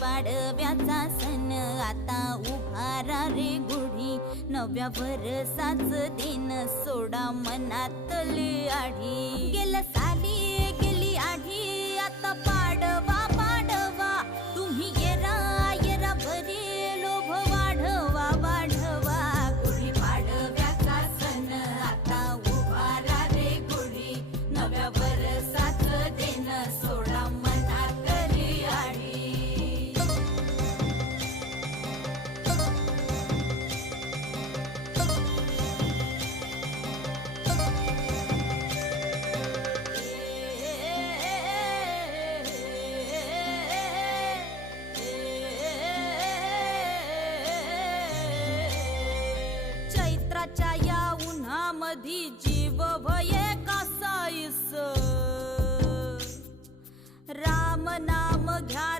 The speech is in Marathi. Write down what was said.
पाडव्याचा सण आता उभारा रे गुढी, नव्या वर्षाच दिन सोडा मनातली आढी. गेल्या साली गेली आढी, आता पाडवा पाडवा, तुम्ही येरा येरा बरी लोभ वाढवा वाढवा. गुढी पाडव्याचा सण आता उभारा रे गुढी, नव्या वर्षाच दिन सोडा मनातली आढी. चैत्राच्या या उन्हामधी जीव भये कासाईस, राम नाम घ्या